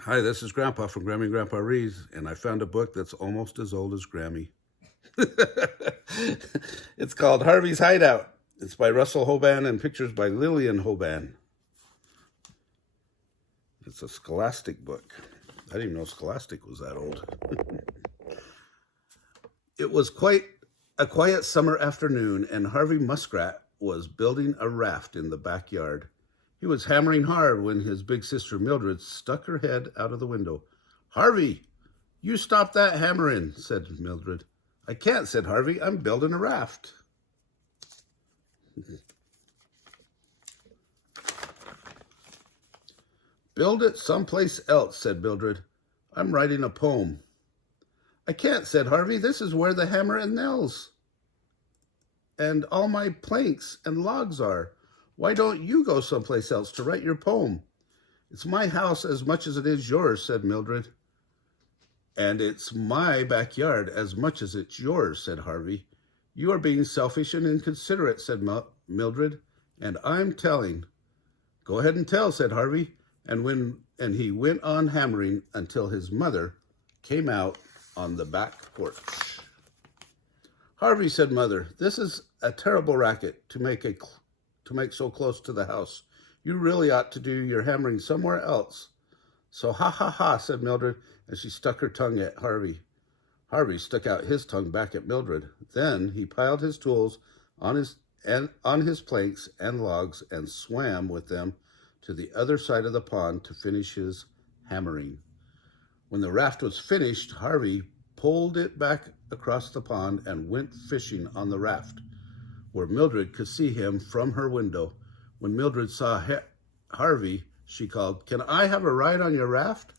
Hi, this is Grandpa from Grammy and Grandpa Reads, and I found a book that's almost as old as Grammy. It's called Harvey's Hideout. It's by Russell Hoban and pictures by Lillian Hoban. It's a Scholastic book. I didn't even know Scholastic was that old. It was quite a quiet summer afternoon, and Harvey Muskrat was building a raft in the backyard. He was hammering hard when his big sister Mildred stuck her head out of the window. "Harvey, you stop that hammering," said Mildred. "I can't," said Harvey. "I'm building a raft." "Build it someplace else," said Mildred. "I'm writing a poem." "I can't," said Harvey. "This is where the hammer and nails and all my planks and logs are. Why don't you go someplace else to write your poem?" "It's my house as much as it is yours," said Mildred. "And it's my backyard as much as it's yours," said Harvey. "You are being selfish and inconsiderate," said Mildred, "and I'm telling." "Go ahead and tell," said Harvey, and he went on hammering until his mother came out on the back porch. "Harvey," said Mother, "this is a terrible racket to make so close to the house. You really ought to do your hammering somewhere else." "So ha ha ha," said Mildred, and she stuck her tongue at Harvey. Harvey stuck out his tongue back at Mildred. Then he piled his tools on his planks and logs and swam with them to the other side of the pond to finish his hammering. When the raft was finished, Harvey pulled it back across the pond and went fishing on the raft, where Mildred could see him from her window. When Mildred saw Harvey, she called, "Can I have a ride on your raft?"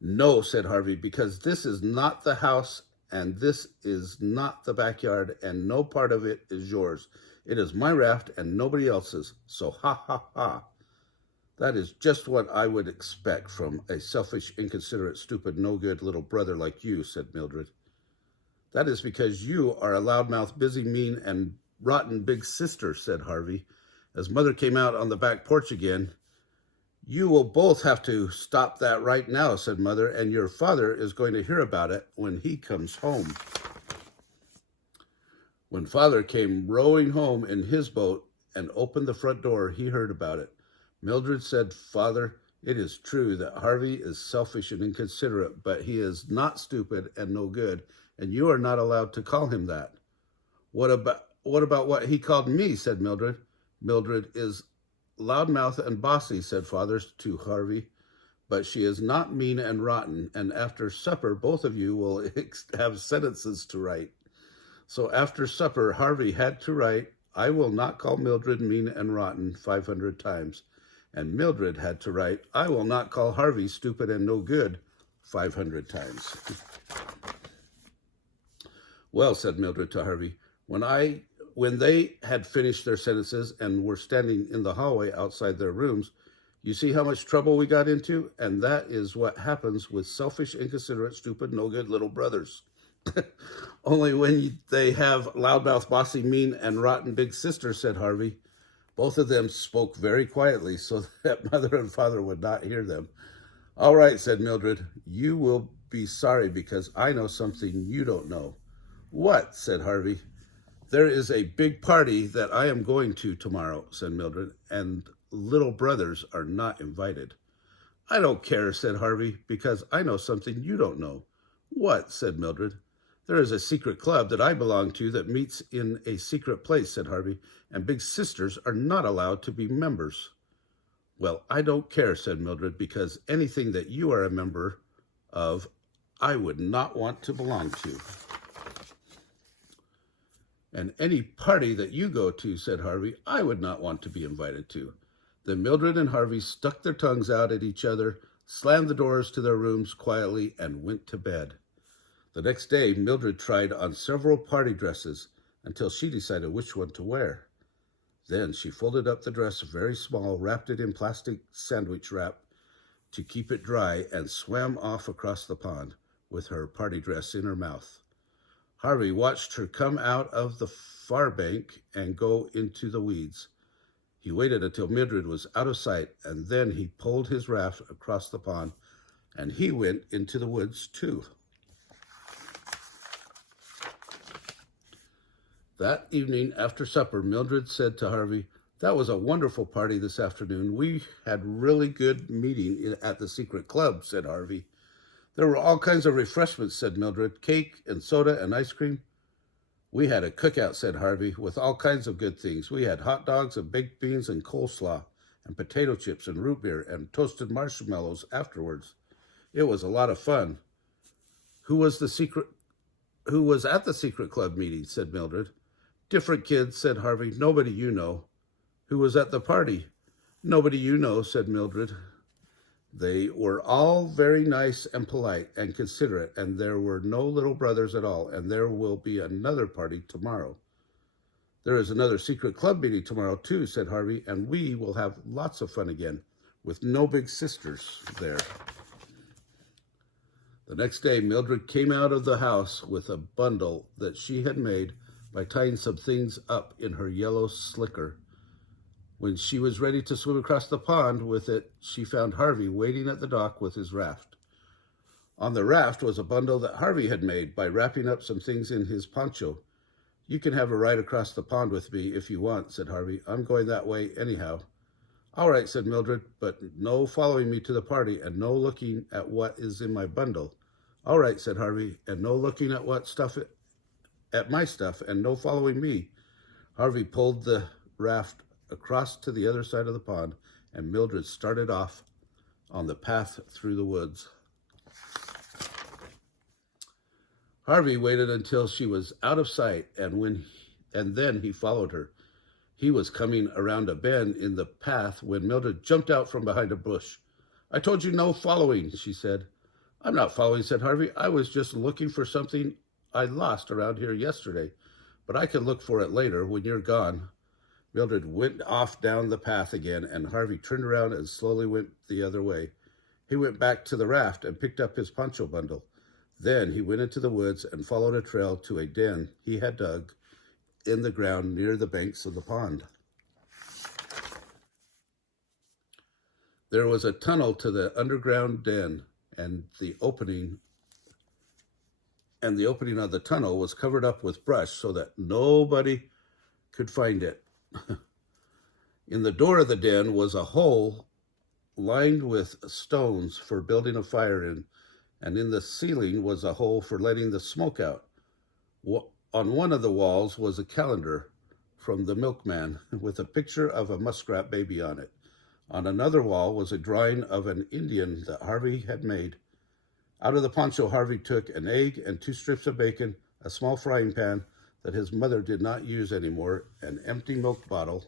"No," said Harvey, "because this is not the house and this is not the backyard and no part of it is yours. It is my raft and nobody else's. So ha ha ha." "That is just what I would expect from a selfish, inconsiderate, stupid, no-good little brother like you," said Mildred. "That is because you are a loudmouth, busy, mean, and rotten big sister," said Harvey, as Mother came out on the back porch again. "You will both have to stop that right now," said Mother, "and your father is going to hear about it when he comes home." When Father came rowing home in his boat and opened the front door, he heard about it. Mildred said, "Father, it is true that Harvey is selfish and inconsiderate, but he is not stupid and no good, and you are not allowed to call him that." What about what he called me?" said Mildred. "Mildred is loudmouth and bossy," said Father to Harvey, "but she is not mean and rotten, and after supper both of you will have sentences to write." So after supper, Harvey had to write, "I will not call Mildred mean and rotten," 500 times. And Mildred had to write, "I will not call Harvey stupid and no good," 500 times. "Well," said Mildred to Harvey, when they had finished their sentences and were standing in the hallway outside their rooms, "you see how much trouble we got into? And that is what happens with selfish, inconsiderate, stupid, no good little brothers." "Only when they have loudmouth, bossy, mean, and rotten big sisters," said Harvey. Both of them spoke very quietly so that Mother and Father would not hear them. "All right," said Mildred. "You will be sorry because I know something you don't know." "What?" said Harvey. "There is a big party that I am going to tomorrow," said Mildred, "and little brothers are not invited." "I don't care," said Harvey, "because I know something you don't know." "What?" said Mildred. "There is a secret club that I belong to that meets in a secret place," said Harvey, "and big sisters are not allowed to be members." "Well, I don't care," said Mildred, "because anything that you are a member of, I would not want to belong to." "And any party that you go to," said Harvey, "I would not want to be invited to." Then Mildred and Harvey stuck their tongues out at each other, slammed the doors to their rooms quietly, and went to bed. The next day, Mildred tried on several party dresses until she decided which one to wear. Then she folded up the dress very small, wrapped it in plastic sandwich wrap to keep it dry, and swam off across the pond with her party dress in her mouth. Harvey watched her come out of the far bank and go into the weeds. He waited until Mildred was out of sight, and then he pulled his raft across the pond, and he went into the woods too. That evening after supper, Mildred said to Harvey, "That was a wonderful party this afternoon. We had really good meeting at the secret club," said Harvey. "There were all kinds of refreshments," said Mildred, "cake and soda and ice cream." "We had a cookout," said Harvey, "with all kinds of good things. We had hot dogs and baked beans and coleslaw and potato chips and root beer and toasted marshmallows afterwards. It was a lot of fun." Who was at the secret club meeting?" said Mildred. "Different kids," said Harvey. "Nobody you know." "Who was at the party?" "Nobody you know," said Mildred. "They were all very nice and polite and considerate, and there were no little brothers at all, and there will be another party tomorrow." "There is another secret club meeting tomorrow too," said Harvey, "and we will have lots of fun again, with no big sisters there." The next day, Mildred came out of the house with a bundle that she had made by tying some things up in her yellow slicker. When she was ready to swim across the pond with it, she found Harvey waiting at the dock with his raft. On the raft was a bundle that Harvey had made by wrapping up some things in his poncho. "You can have a ride across the pond with me if you want," said Harvey. "I'm going that way anyhow." "All right," said Mildred, "but no following me to the party and no looking at what is in my bundle." "All right," said Harvey, "and no looking at my stuff and no following me." Harvey pulled the raft across to the other side of the pond, and Mildred started off on the path through the woods. Harvey waited until she was out of sight, and then he followed her. He was coming around a bend in the path when Mildred jumped out from behind a bush. "I told you no following," she said. "I'm not following," said Harvey. "I was just looking for something I lost around here yesterday, but I can look for it later when you're gone." Mildred went off down the path again, and Harvey turned around and slowly went the other way. He went back to the raft and picked up his poncho bundle. Then he went into the woods and followed a trail to a den he had dug in the ground near the banks of the pond. There was a tunnel to the underground den, and the opening of the tunnel was covered up with brush so that nobody could find it. In the door of the den was a hole lined with stones for building a fire in, and in the ceiling was a hole for letting the smoke out. On one of the walls was a calendar from the milkman with a picture of a muskrat baby on it. On another wall was a drawing of an Indian that Harvey had made. Out of the poncho, Harvey took an egg and 2 strips of bacon, a small frying pan that his mother did not use anymore, an empty milk bottle,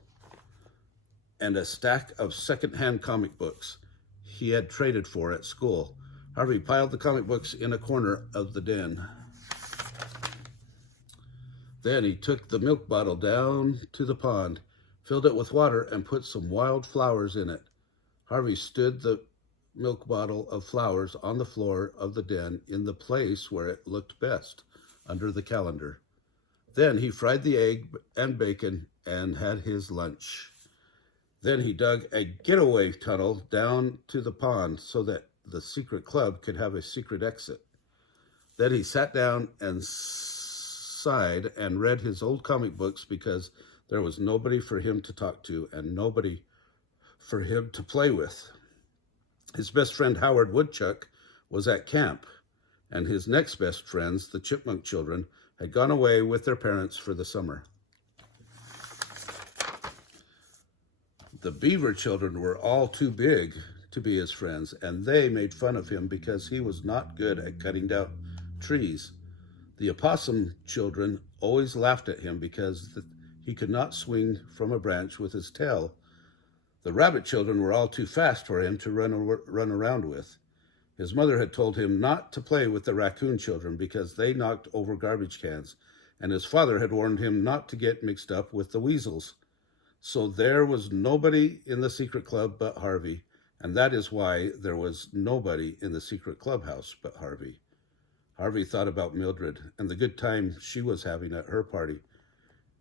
and a stack of second-hand comic books he had traded for at school. Harvey piled the comic books in a corner of the den. Then he took the milk bottle down to the pond, filled it with water, and put some wild flowers in it. Harvey stood the milk bottle of flowers on the floor of the den in the place where it looked best, under the calendar. Then he fried the egg and bacon and had his lunch. Then he dug a getaway tunnel down to the pond so that the secret club could have a secret exit. Then he sat down and sighed and read his old comic books because there was nobody for him to talk to and nobody for him to play with. His best friend, Howard Woodchuck, was at camp, and his next best friends, the Chipmunk children, had gone away with their parents for the summer. The Beaver children were all too big to be his friends, and they made fun of him because he was not good at cutting down trees. The Opossum children always laughed at him because he could not swing from a branch with his tail. The Rabbit children were all too fast for him to run around with. His mother had told him not to play with the Raccoon children because they knocked over garbage cans, and his father had warned him not to get mixed up with the Weasels. So there was nobody in the secret club but Harvey, and that is why there was nobody in the secret clubhouse but Harvey. Harvey thought about Mildred and the good time she was having at her party.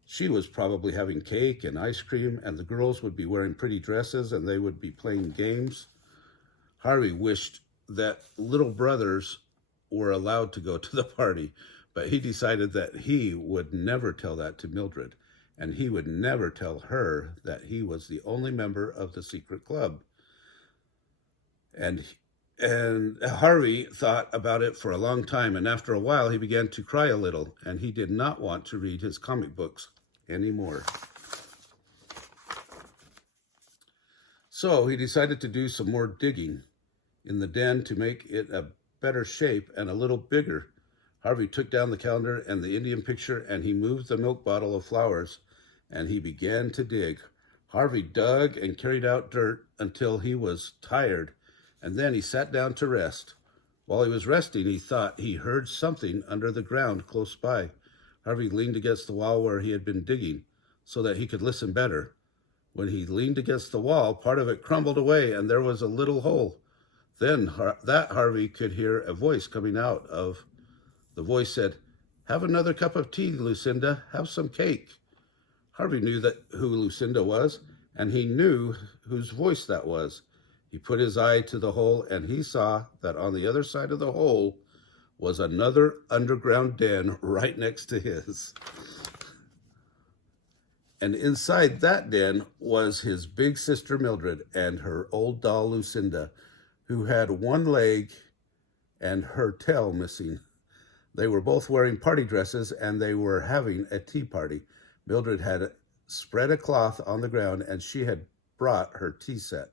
She was probably having cake and ice cream, and the girls would be wearing pretty dresses and they would be playing games. Harvey wished that little brothers were allowed to go to the party, but he decided that he would never tell that to Mildred, and he would never tell her that he was the only member of the secret club. And Harvey thought about it for a long time, and after a while he began to cry a little, and he did not want to read his comic books anymore. So he decided to do some more digging in the den to make it a better shape and a little bigger. Harvey took down the calendar and the Indian picture, and he moved the milk bottle of flowers, and he began to dig. Harvey dug and carried out dirt until he was tired, and then he sat down to rest. While he was resting, he thought he heard something under the ground close by. Harvey leaned against the wall where he had been digging so that he could listen better. When he leaned against the wall, part of it crumbled away, and there was a little hole. Then Harvey could hear a voice coming out of. The voice said, "Have another cup of tea, Lucinda. Have some cake." Harvey knew who Lucinda was, and he knew whose voice that was. He put his eye to the hole, and he saw that on the other side of the hole was another underground den right next to his. And inside that den was his big sister Mildred and her old doll Lucinda, who had one leg and her tail missing. They were both wearing party dresses, and they were having a tea party. Mildred had spread a cloth on the ground, and she had brought her tea set.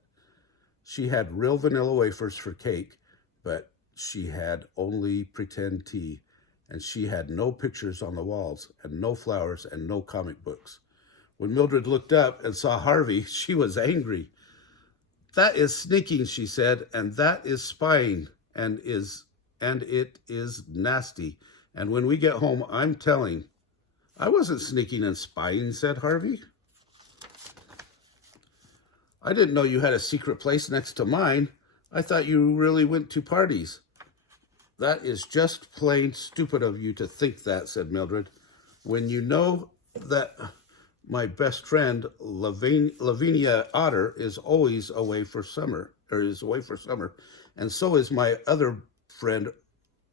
She had real vanilla wafers for cake, but she had only pretend tea, and she had no pictures on the walls, and no flowers, and no comic books. When Mildred looked up and saw Harvey, she was angry. "That is sneaking," she said, "and that is spying, and it is nasty. And when we get home, I'm telling." "I wasn't sneaking and spying," said Harvey. "I didn't know you had a secret place next to mine. I thought you really went to parties." "That is just plain stupid of you to think that," said Mildred, "when you know that my best friend, Lavinia Otter, is away for summer, and so is my other friend,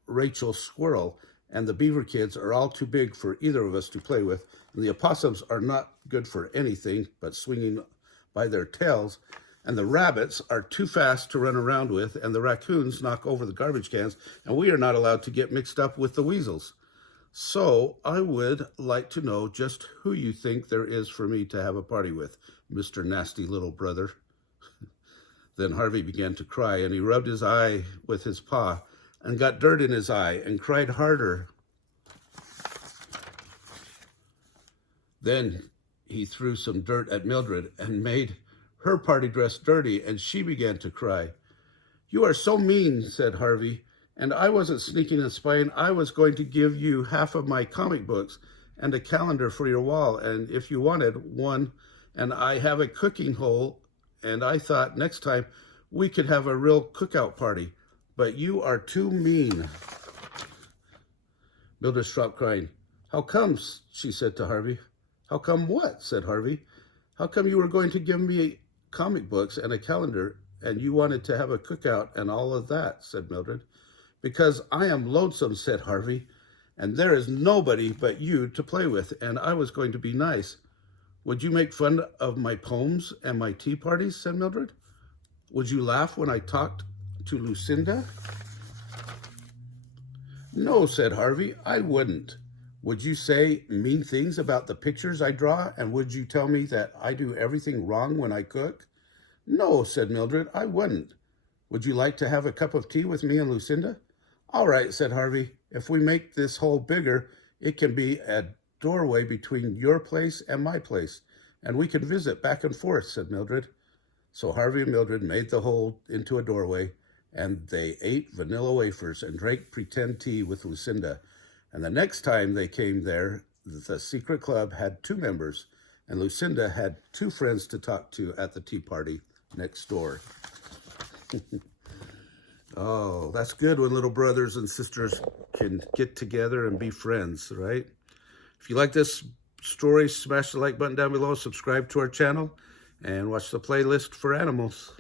Rachel Squirrel, and the beaver kids are all too big for either of us to play with, and the opossums are not good for anything but swinging by their tails, and the rabbits are too fast to run around with, and the raccoons knock over the garbage cans, and we are not allowed to get mixed up with the weasels. So I would like to know just who you think there is for me to have a party with, Mr. Nasty Little Brother." Then Harvey began to cry, and he rubbed his eye with his paw and got dirt in his eye and cried harder. Then he threw some dirt at Mildred and made her party dress dirty, and she began to cry. "You are so mean," said Harvey, "and I wasn't sneaking and spying. I was going to give you half of my comic books and a calendar for your wall, and if you wanted one, and I have a cooking hole, and I thought next time we could have a real cookout party, but you are too mean." Mildred stopped crying. "How come?" she said to Harvey. "How come what?" said Harvey. "How come you were going to give me comic books and a calendar, and you wanted to have a cookout and all of that?" said Mildred. "Because I am lonesome," said Harvey, "and there is nobody but you to play with, and I was going to be nice." "Would you make fun of my poems and my tea parties?" said Mildred. "Would you laugh when I talked to Lucinda?" "No," said Harvey, "I wouldn't." "Would you say mean things about the pictures I draw, and would you tell me that I do everything wrong when I cook?" "No," said Mildred, "I wouldn't." "Would you like to have a cup of tea with me and Lucinda?" "All right," said Harvey. "If we make this hole bigger, it can be a doorway between your place and my place, and we can visit back and forth," said Mildred. So Harvey and Mildred made the hole into a doorway, and they ate vanilla wafers and drank pretend tea with Lucinda. And the next time they came there, the secret club had 2 members, and Lucinda had 2 friends to talk to at the tea party next door. Oh, that's good when little brothers and sisters can get together and be friends, right? If you like this stories, smash the like button down below, subscribe to our channel, and watch the playlist for animals.